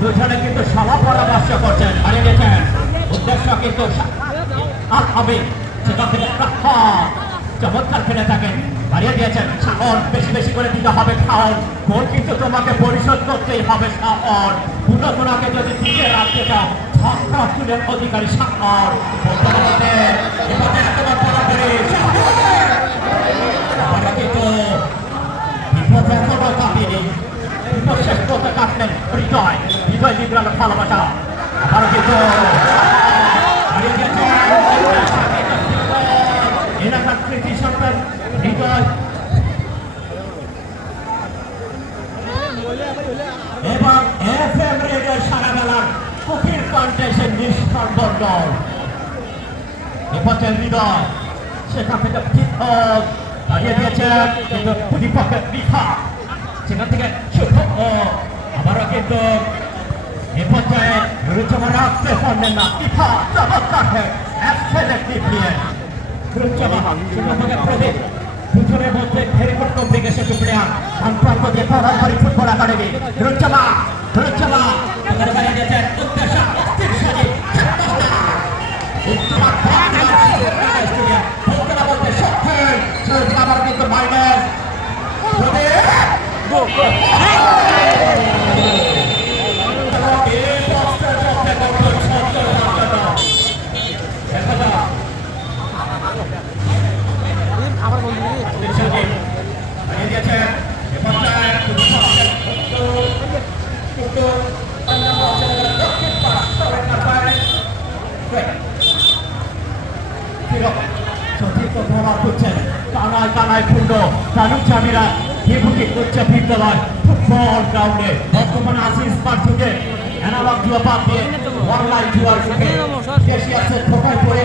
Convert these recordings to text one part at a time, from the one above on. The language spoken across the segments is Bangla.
দুজনে কিন্তু সভা পরামর্শ করছেন, হারিয়ে গেছেন। উদ্দেশ্য কিন্তু হবে। সেখান থেকে চমৎকার খেলে থাকেন, হারিয়ে দিয়েছেন শাহন বেশি বেশি করে দিতে হবে খাওন গোল কিন্তু তোমাকে পরিশোধ করতেই হবে শাহন পুনঃপুনাকে যদি টিকে রাখতে চাও চুলের অধিকারী শাহন হৃদয় হৃদয় বিগ্রাল ভালোবাসা গেছে এলাকার কৃতি সন্তান হৃদয় এবং এফ এম রেডিও সারা বেলার কঠিন কণ্ঠে সে নিষ্ঠর্বণ দল বিপদের হৃদয় সেখান থেকে পৃথক দাঁড়িয়ে দিয়েছেন কিন্তু প্রতিপক্ষের বৃথা সেখান থেকে শুভ আবারও কিন্তু এ পর্যায়ে রুচমা রাখতে পারলেন না বৃথা চমৎকার অ্যাবসেলেটলি প্লেয়ার রুচমা সেখান থেকে প্রদীপ দুজনের মধ্যে ফেরি করতে দিকে সে প্লেয়ার সম্পর্ক ফুটবল একাডেমি। রুচমা রুচমা আবার বন্ধু কানায় কানায় পূর্ণ কানুক চামিরা উচ্চ বিদ্যালয় ফুটবল গ্রাউন্ডে বর্তমান আসিস পার্থকে অ্যানালগ জুয়া বাদ দিয়ে অনলাইন জুয়ার দেশি আছে ঠোকায় পড়ে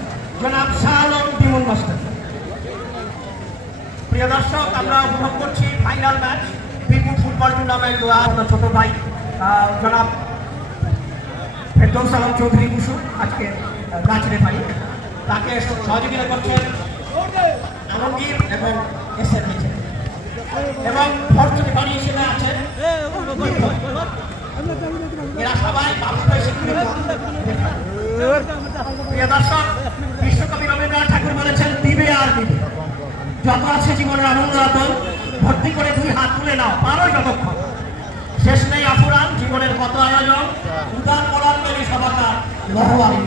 জনাব শাহ আলম দিমুন মাস্টার। প্রিয় দর্শক, আমরা উপভোগ করছি ফাইনাল ম্যাচ। বিপুল ফুটবল টুর্নামেন্ট আপনার ছোট ভাই জনাব ফেরদৌস সালাম চৌধুরী বসু, আজকে গাছ রেফারি তাকে সহযোগিতা করছেন আলমগীর এবং এস এর এবং ফরচুনি বাড়ি হিসেবে আছেন, এরা সবাই বাবুকে প্রিয় দর্শক যত আছে জীবনের আনন্দ আতন ভর্তি করে দুই হাত তুলে নাও, পারো যতক্ষণ। শেষ নেই আফুরান জীবনের কত আয়োজন উদান বলার তৈরি সবাকার লহওয়ারি